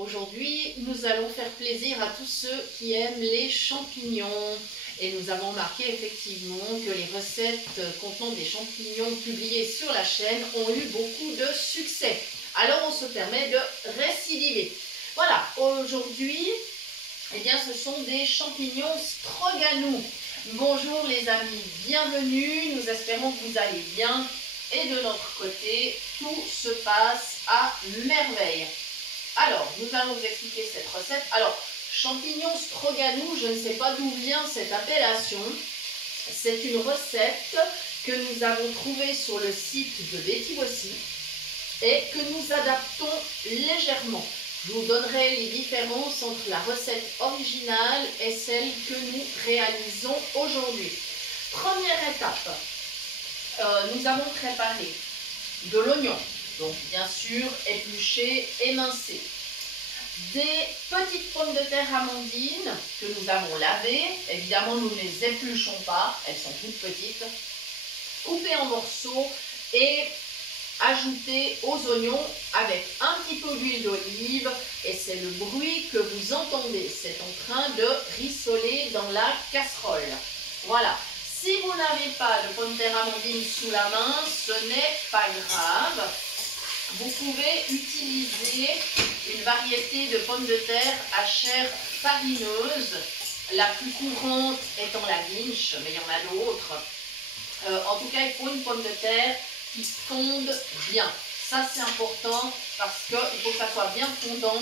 Aujourd'hui, nous allons faire plaisir à tous ceux qui aiment les champignons. Et nous avons remarqué effectivement que les recettes contenant des champignons publiées sur la chaîne ont eu beaucoup de succès. Alors on se permet de récidiver. Voilà, aujourd'hui, eh bien, ce sont des champignons stroganoff. Bonjour les amis, bienvenue, nous espérons que vous allez bien. Et de notre côté, tout se passe à merveille. Alors, nous allons vous expliquer cette recette. Alors, champignons stroganoff, je ne sais pas d'où vient cette appellation. C'est une recette que nous avons trouvée sur le site de Betty Bossy et que nous adaptons légèrement. Je vous donnerai les différences entre la recette originale et celle que nous réalisons aujourd'hui. Première étape, nous avons préparé de l'oignon, donc bien sûr épluché, émincé. Des petites pommes de terre amandines que nous avons lavées. Évidemment, nous ne les épluchons pas, elles sont toutes petites. Coupées en morceaux et ajoutées aux oignons avec un petit peu d'huile d'olive. Et c'est le bruit que vous entendez. C'est en train de rissoler dans la casserole. Voilà. Si vous n'avez pas de pommes de terre amandines sous la main, ce n'est pas grave. Vous pouvez utiliser une variété de pommes de terre à chair farineuse. La plus courante étant la Winch, mais il y en a d'autres. En tout cas, il faut une pomme de terre qui fonde bien. Ça, c'est important parce qu'il faut que ça soit bien fondant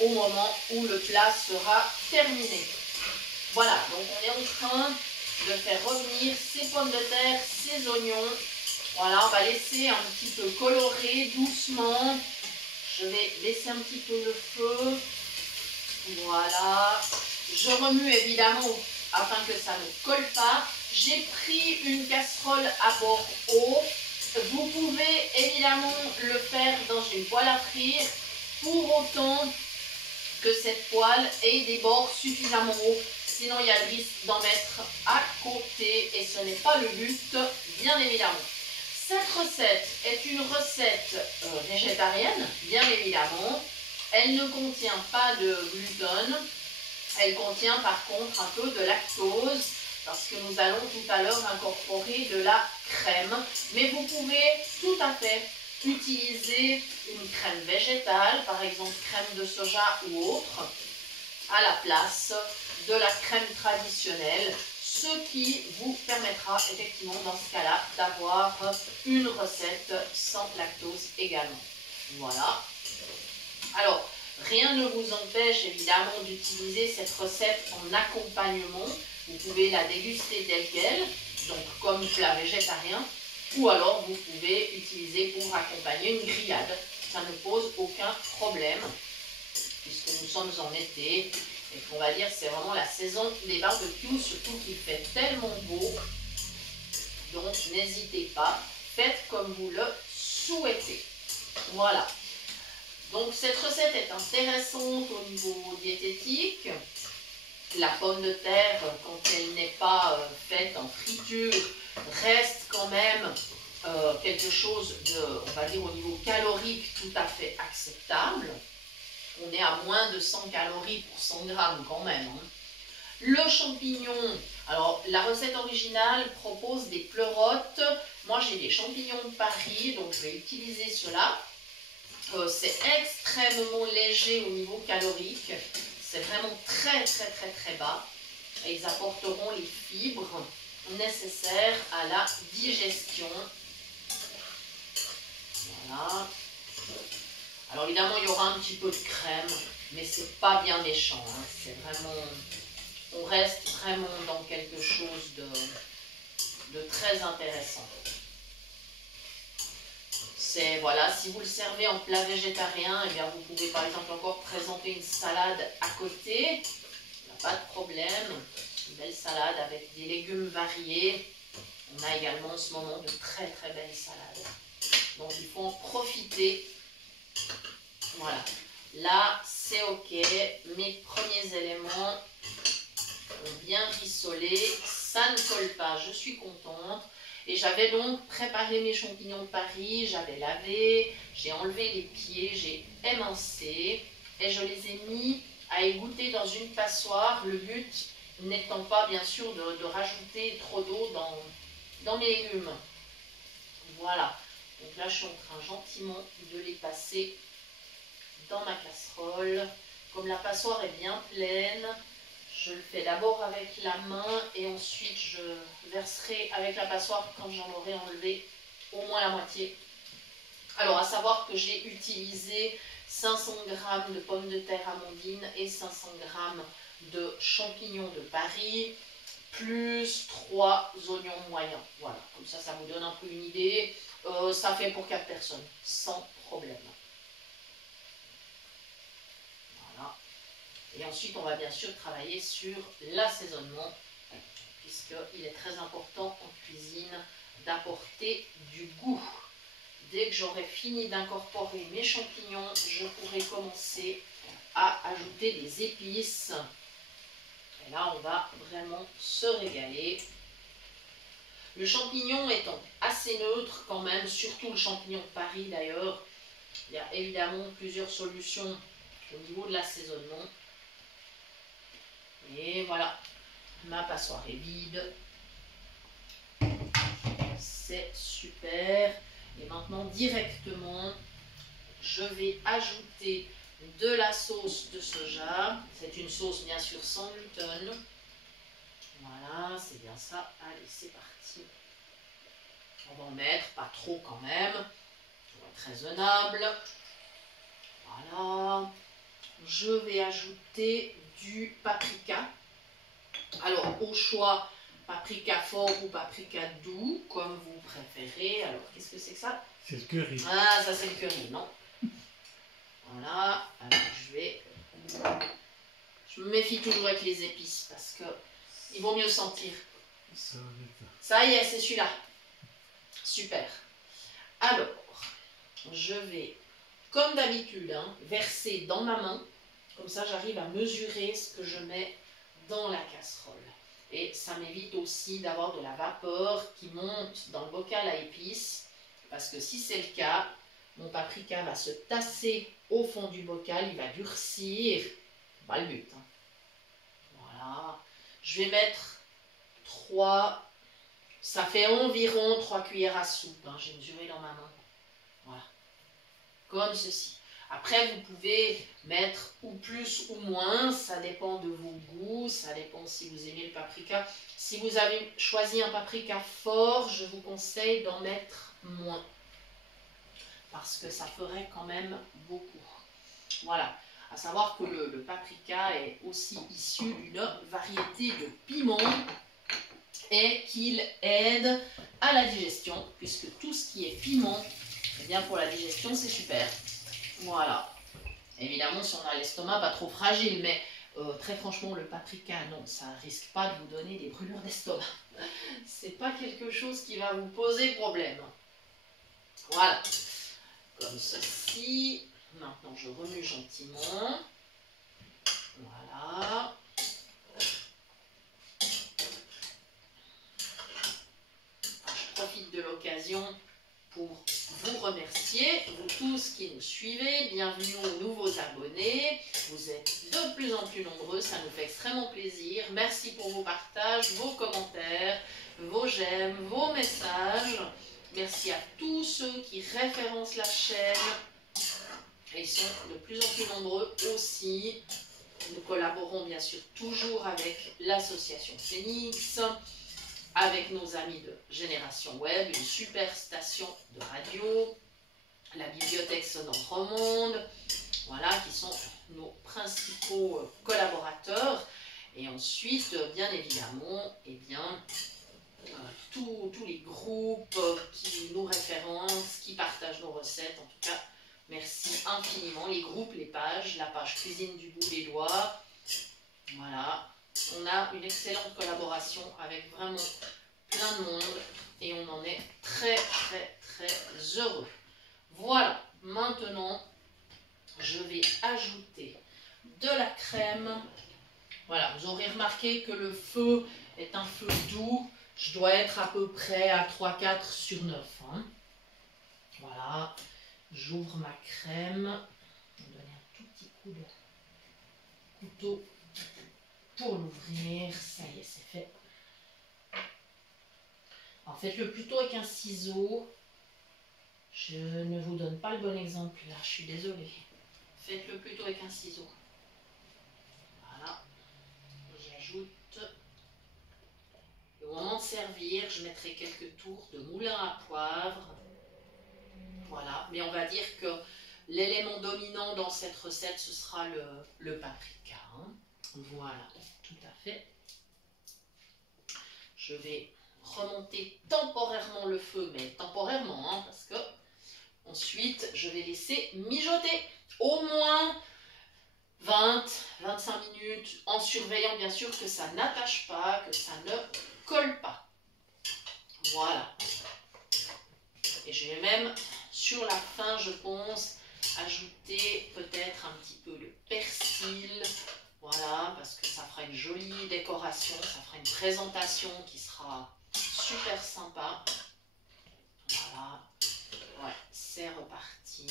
au moment où le plat sera terminé. Voilà, donc on est en train de faire revenir ces pommes de terre, ces oignons. Voilà, on va laisser un petit peu colorer doucement. Je vais laisser un petit peu le feu. Voilà. Je remue évidemment afin que ça ne colle pas. J'ai pris une casserole à bord haut. Vous pouvez évidemment le faire dans une poêle à frire pour autant que cette poêle ait des bords suffisamment hauts. Sinon, il y a le risque d'en mettre à côté et ce n'est pas le but, bien évidemment. Cette recette est une recette végétarienne, bien évidemment. Elle ne contient pas de gluten. Elle contient par contre un peu de lactose parce que nous allons tout à l'heure incorporer de la crème. Mais vous pouvez tout à fait utiliser une crème végétale, par exemple crème de soja ou autre, à la place de la crème traditionnelle. Ce qui vous permettra effectivement dans ce cas-là d'avoir une recette sans lactose également. Voilà. Alors, rien ne vous empêche évidemment d'utiliser cette recette en accompagnement. Vous pouvez la déguster telle qu'elle, donc comme plat végétarien, ou alors vous pouvez utiliser pour accompagner une grillade. Ça ne pose aucun problème, puisque nous sommes en été. Et qu'on va dire c'est vraiment la saison des barbecues, surtout qu'il fait tellement beau. Donc n'hésitez pas, faites comme vous le souhaitez. Voilà. Donc cette recette est intéressante au niveau diététique. La pomme de terre, quand elle n'est pas faite en friture, reste quand même quelque chose de, on va dire au niveau calorique, tout à fait acceptable. On est à moins de 100 calories pour 100 grammes quand même. Hein. Le champignon, alors la recette originale propose des pleurotes. Moi j'ai des champignons de Paris, donc je vais utiliser cela. C'est extrêmement léger au niveau calorique. C'est vraiment très bas. Et ils apporteront les fibres nécessaires à la digestion. Voilà. Alors évidemment, il y aura un petit peu de crème, mais c'est pas bien méchant. Hein. C'est vraiment, on reste vraiment dans quelque chose de très intéressant. C'est, voilà, si vous le servez en plat végétarien, eh bien vous pouvez par exemple encore présenter une salade à côté. Il n'y a pas de problème. Une belle salade avec des légumes variés. On a également en ce moment de très belles salades. Donc il faut en profiter. Voilà, là c'est ok, mes premiers éléments ont bien rissolé, ça ne colle pas, je suis contente. Et j'avais donc préparé mes champignons de Paris, j'avais lavé, j'ai enlevé les pieds, j'ai émincé. et je les ai mis à égoutter dans une passoire. Le but n'étant pas bien sûr de rajouter trop d'eau dans mes légumes. Voilà, donc là je suis en train gentiment de les passer dans ma casserole. Comme la passoire est bien pleine, je le fais d'abord avec la main et ensuite je verserai avec la passoire quand j'en aurai enlevé au moins la moitié. Alors à savoir que j'ai utilisé 500 g de pommes de terre amandines et 500 g de champignons de Paris, plus 3 oignons moyens. Voilà, comme ça vous donne un peu une idée. Ça fait pour 4 personnes, sans problème. Voilà. Et ensuite, on va bien sûr travailler sur l'assaisonnement, puisqu'il est très important en cuisine d'apporter du goût. Dès que j'aurai fini d'incorporer mes champignons, je pourrai commencer à ajouter des épices. Et là, on va vraiment se régaler. Le champignon étant assez neutre quand même, surtout le champignon de Paris d'ailleurs, il y a évidemment plusieurs solutions au niveau de l'assaisonnement. Et voilà, ma passoire est vide. C'est super. Et maintenant, directement, je vais ajouter de la sauce de soja. C'est une sauce bien sûr sans gluten. Voilà, c'est bien ça. Allez, c'est parti. On va en mettre, pas trop quand même. On va être raisonnable. Voilà. Je vais ajouter du paprika. Alors, au choix, paprika fort ou paprika doux, comme vous préférez. Alors, qu'est-ce que c'est que ça? C'est le curry. Ah, ça c'est le curry, non? Voilà. Alors, je me méfie toujours avec les épices parce que il vaut mieux sentir. Ça y est, c'est celui-là. Super. Alors, je vais, comme d'habitude, verser dans ma main. Comme ça, j'arrive à mesurer ce que je mets dans la casserole. Et ça m'évite aussi d'avoir de la vapeur qui monte dans le bocal à épices. Parce que si c'est le cas, mon paprika va se tasser au fond du bocal, il va durcir. C'est pas le but. Voilà. Je vais mettre 3, ça fait environ 3 cuillères à soupe. J'ai mesuré dans ma main. Voilà. Comme ceci. Après, vous pouvez mettre ou plus ou moins, ça dépend de vos goûts, ça dépend si vous aimez le paprika. Si vous avez choisi un paprika fort, je vous conseille d'en mettre moins. Parce que ça ferait quand même beaucoup. Voilà. À savoir que le paprika est aussi issu d'une variété de piments et qu'il aide à la digestion, puisque tout ce qui est piment, eh bien pour la digestion, c'est super. Voilà. Évidemment, si on a l'estomac pas trop fragile, mais très franchement, le paprika, non, ça risque pas de vous donner des brûlures d'estomac. C'est pas quelque chose qui va vous poser problème. Voilà. Comme ceci. Maintenant, je remue gentiment. Voilà. Je profite de l'occasion pour vous remercier, vous tous qui nous suivez. Bienvenue aux nouveaux abonnés. Vous êtes de plus en plus nombreux, ça nous fait extrêmement plaisir. Merci pour vos partages, vos commentaires, vos j'aime, vos messages. Merci à tous ceux qui référencent la chaîne. Et ils sont de plus en plus nombreux aussi. Nous collaborons bien sûr toujours avec l'association Phoenix, avec nos amis de Génération Web, une super station de radio, la bibliothèque sonore Romonde, voilà, qui sont nos principaux collaborateurs. Et ensuite, bien évidemment, eh bien, tous les groupes qui nous référencent, qui partagent nos recettes, en tout cas, merci infiniment. Les groupes, les pages, la page cuisine du bout des doigts, voilà. On a une excellente collaboration avec vraiment plein de monde et on en est très très très heureux. Voilà, maintenant je vais ajouter de la crème. Voilà, vous aurez remarqué que le feu est un feu doux. Je dois être à peu près à 3-4 sur 9. Voilà, j'ouvre ma crème. Je vais donner un tout petit coup de couteau pour l'ouvrir. Ça y est, c'est fait. Alors faites-le plutôt avec un ciseau. Je ne vous donne pas le bon exemple là, je suis désolée. Faites-le plutôt avec un ciseau. Voilà. J'ajoute. Au moment de servir, je mettrai quelques tours de moulin à poivre. Voilà. Mais on va dire que l'élément dominant dans cette recette, ce sera le paprika. Hein. Voilà, tout à fait. Je vais remonter temporairement le feu, mais temporairement, hein, parce que ensuite, je vais laisser mijoter au moins 20-25 minutes, en surveillant bien sûr que ça n'attache pas, que ça ne colle pas. Voilà. Et je vais même, sur la fin, je pense, ajouter peut-être un petit peu de persil. Voilà, parce que ça fera une jolie décoration, ça fera une présentation qui sera super sympa. Voilà. Ouais, c'est reparti.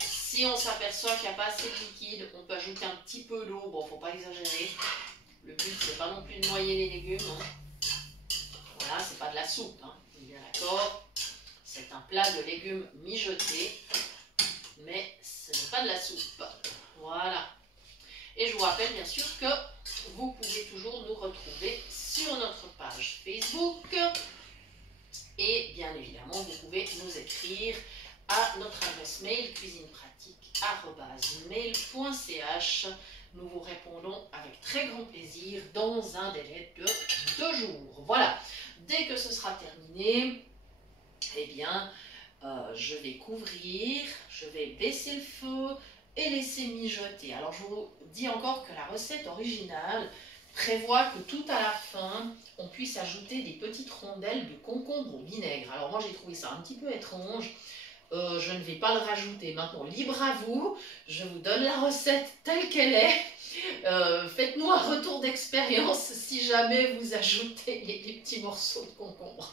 Si on s'aperçoit qu'il n'y a pas assez de liquide, on peut ajouter un petit peu d'eau. Bon, faut pas exagérer. Le but, c'est pas non plus de noyer les légumes. Hein. Voilà, c'est pas de la soupe. Hein. On est bien d'accord. C'est un plat de légumes mijotés. Mais ce n'est pas de la soupe. Voilà. Et je vous rappelle bien sûr que vous pouvez toujours nous retrouver sur notre page Facebook. Et bien évidemment, vous pouvez nous écrire à notre adresse mail cuisinepratique@mail.ch. Nous vous répondons avec très grand plaisir dans un délai de 2 jours. Voilà, dès que ce sera terminé, eh bien, je vais couvrir, je vais baisser le feu et laisser mijoter. Alors, je vous dis encore que la recette originale prévoit que tout à la fin, on puisse ajouter des petites rondelles de concombre au vinaigre. Alors moi, j'ai trouvé ça un petit peu étrange. Je ne vais pas le rajouter. Maintenant, libre à vous. Je vous donne la recette telle qu'elle est. Faites-nous un retour d'expérience si jamais vous ajoutez les petits morceaux de concombre.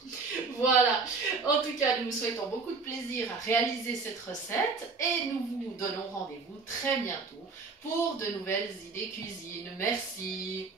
Voilà. En tout cas, nous vous souhaitons beaucoup de plaisir à réaliser cette recette et nous vous donnons rendez-vous très bientôt pour de nouvelles idées cuisine. Merci.